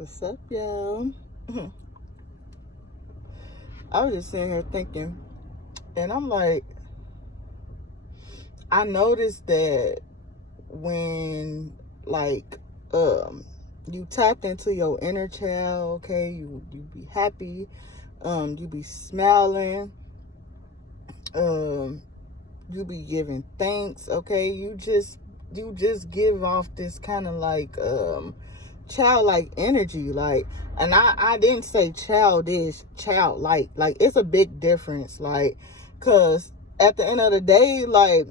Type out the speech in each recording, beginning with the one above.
What's up, y'all? I was just sitting here thinking, and I'm like, I noticed that when, like, you tapped into your inner child, okay, you be happy, you be smiling, you be giving thanks, okay, you just give off this kind of like, childlike energy, like, and I didn't say childish, childlike, like it's a big difference, like, cause at the end of the day, like,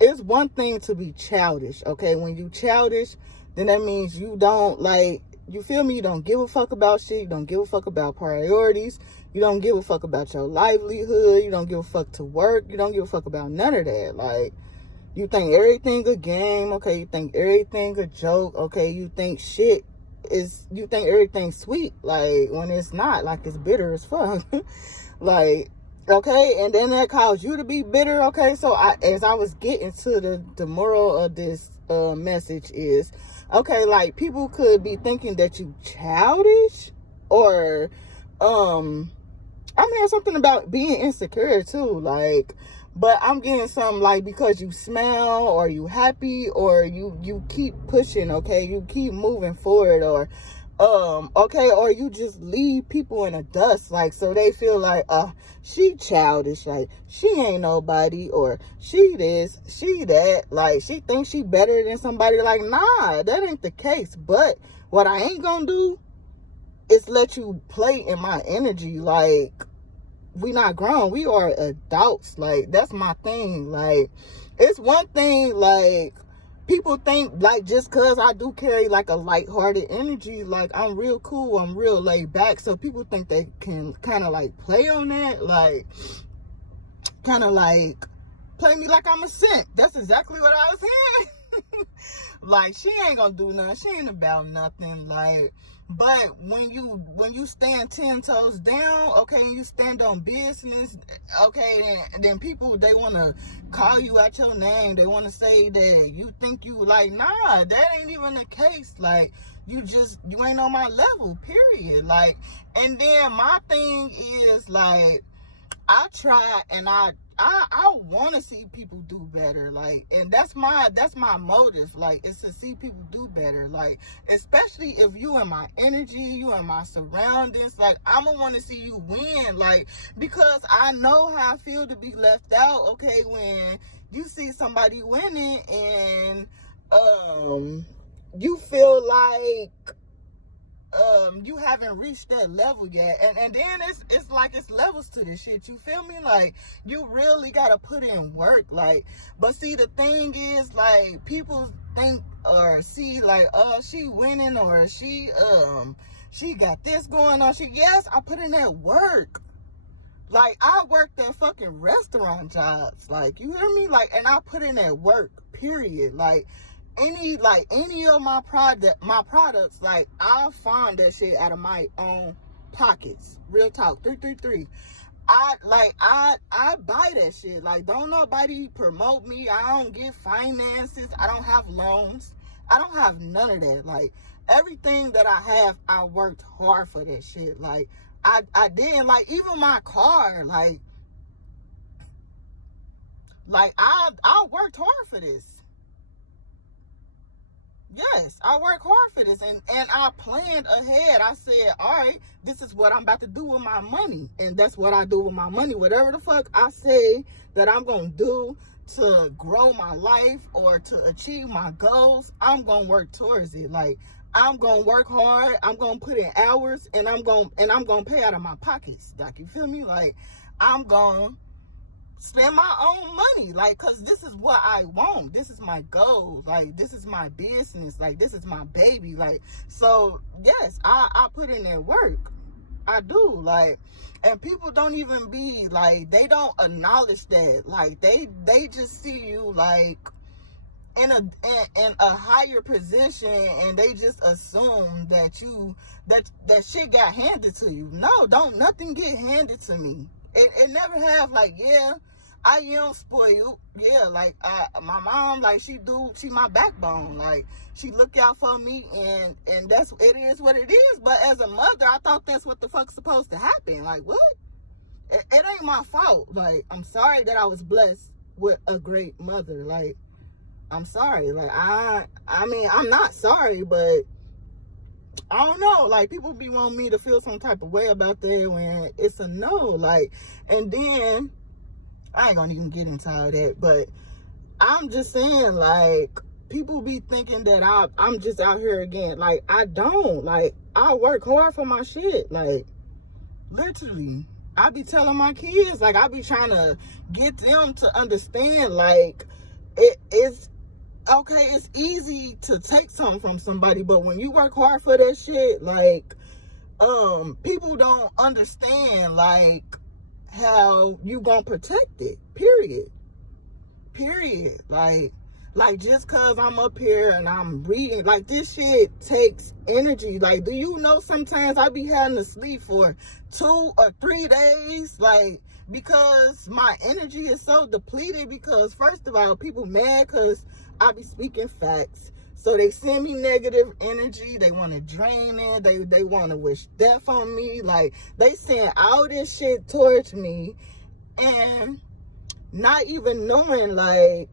it's one thing to be childish, okay? When you childish, then that means you don't, like, you feel me? You don't give a fuck about shit. You don't give a fuck about priorities. You don't give a fuck about your livelihood. You don't give a fuck to work. You don't give a fuck about none of that. Like, you think everything a game, okay? You think everything a joke, okay? You think you think everything's sweet, like, when it's not, like, it's bitter as fuck. Like, okay, and then that caused you to be bitter, okay? So as I was getting to the moral of this message is, okay, like, people could be thinking that you childish, or there's something about being insecure too, like, but I'm getting something like, because you smile, or you happy, or you keep pushing, okay, you keep moving forward, or okay, or you just leave people in the dust, like, so they feel like, she childish, like, she ain't nobody, or she this, she that, like, she thinks she better than somebody. Like, nah, that ain't the case. But what I ain't gonna do is let you play in my energy. Like, we not grown, we are adults. Like, that's my thing. Like, it's one thing, like, people think, like, just because I do carry, like, a lighthearted energy, like, I'm real cool, I'm real laid back, so people think they can kind of, like, play on that, like, kind of, like, play me like I'm a simp. That's exactly what I was hearing. Like, she ain't gonna do nothing, she ain't about nothing, like, but when you stand 10 toes down, okay, you stand on business, okay, then people, they want to call you out your name. They want to say that you think you, like, nah, that ain't even the case. Like, you ain't on my level, period. Like, and then my thing is, like, I try, and I want to see people do better, like, and that's my motive, like, it's to see people do better, like, especially if you in my energy, you in my surroundings, like, I'm gonna want to see you win, like, because I know how I feel to be left out, okay, when you see somebody winning, and you feel like you haven't reached that level yet, and then it's like, it's levels to this shit, you feel me? Like, you really gotta put in work, like, but see, the thing is, like, people think or see, like, she winning, or she got this going on. Yes, I put in that work. Like, I worked at fucking restaurant jobs, like, you hear me? Like, and I put in that work, period. Like, any of my products, like, I find that shit out of my own pockets. Real talk, 333. I buy that shit. Like, don't nobody promote me. I don't get finances. I don't have loans. I don't have none of that. Like, everything that I have, I worked hard for that shit. Like, I didn't, like, even my car, like I worked hard for this. Yes, I work hard for this, and I planned ahead. I said, all right, this is what I'm about to do with my money, and that's what I do with my money. Whatever the fuck I say that I'm going to do to grow my life or to achieve my goals, I'm going to work towards it. Like, I'm going to work hard, I'm going to put in hours, and I'm going to pay out of my pockets. Like, you feel me? Like, I'm going to spend my own money, like, because this is what I want. This is my goal. Like, this is my business. Like, this is my baby. Like, so, yes, I put in that work. I do. Like, and people don't even be, like, they don't acknowledge that. Like, they just see you, like, in a higher position, and they just assume that that shit got handed to you. No, don't nothing get handed to me. It never have. Like, yeah, I am spoiled. Yeah, like my mom, like she my backbone. Like she look out for me, and that's it is what it is. But as a mother, I thought that's what the fuck's supposed to happen. Like what? It ain't my fault. Like I'm sorry that I was blessed with a great mother. Like I'm sorry. Like I mean I'm not sorry, but I don't know. Like people be wanting me to feel some type of way about that when it's a no. Like, and then I ain't gonna even get into all that, but I'm just saying, like, people be thinking that I'm just out here again. Like, I don't. Like, I work hard for my shit. Like, literally. I be telling my kids, like, I be trying to get them to understand, like, it's okay, it's easy to take something from somebody, but when you work hard for that shit, like, people don't understand, like, how you gonna protect it, period. Like just cause I'm up here and I'm reading, like this shit takes energy. Like, do you know sometimes I be having to sleep for 2 or 3 days, like, because my energy is so depleted? Because first of all, people mad cause I be speaking facts, so they send me negative energy. They want to drain it. They want to wish death on me. Like, they send all this shit towards me, and not even knowing, like,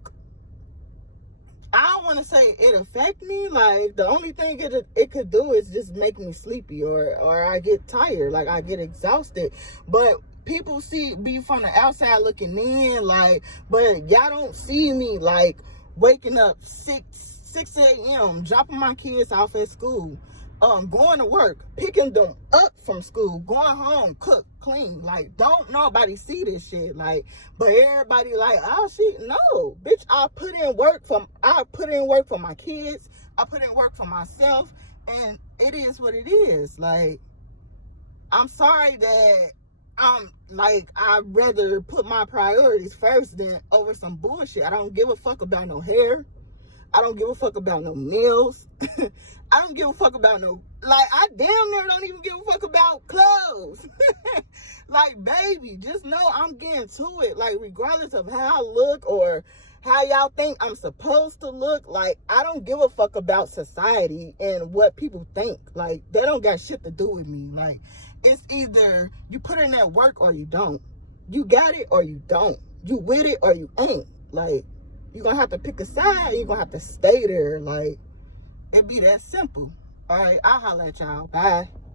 I don't want to say it affect me. Like, the only thing it could do is just make me sleepy, or I get tired, like I get exhausted. But people be from the outside looking in, like, but y'all don't see me, like, waking up 6 a.m., dropping my kids off at school, going to work, picking them up from school, going home, cook, clean. Like, don't nobody see this shit. Like, but everybody like, oh shit, no, bitch, I put in work for my kids. I put in work for myself, and it is what it is. Like, I'm sorry that I'd rather put my priorities first than over some bullshit. I don't give a fuck about no hair. I don't give a fuck about no meals. I don't give a fuck about no, like, I damn near don't even give a fuck about clothes. Like, baby, just know I'm getting to it. Like, regardless of how I look or how y'all think I'm supposed to look, like, I don't give a fuck about society and what people think. Like, that don't got shit to do with me. Like, it's either you put in that work or you don't. You got it or you don't. You with it or you ain't. Like, you're gonna have to pick a side. You're gonna have to stay there. Like, it be that simple. All right, I'll holler at y'all. Bye.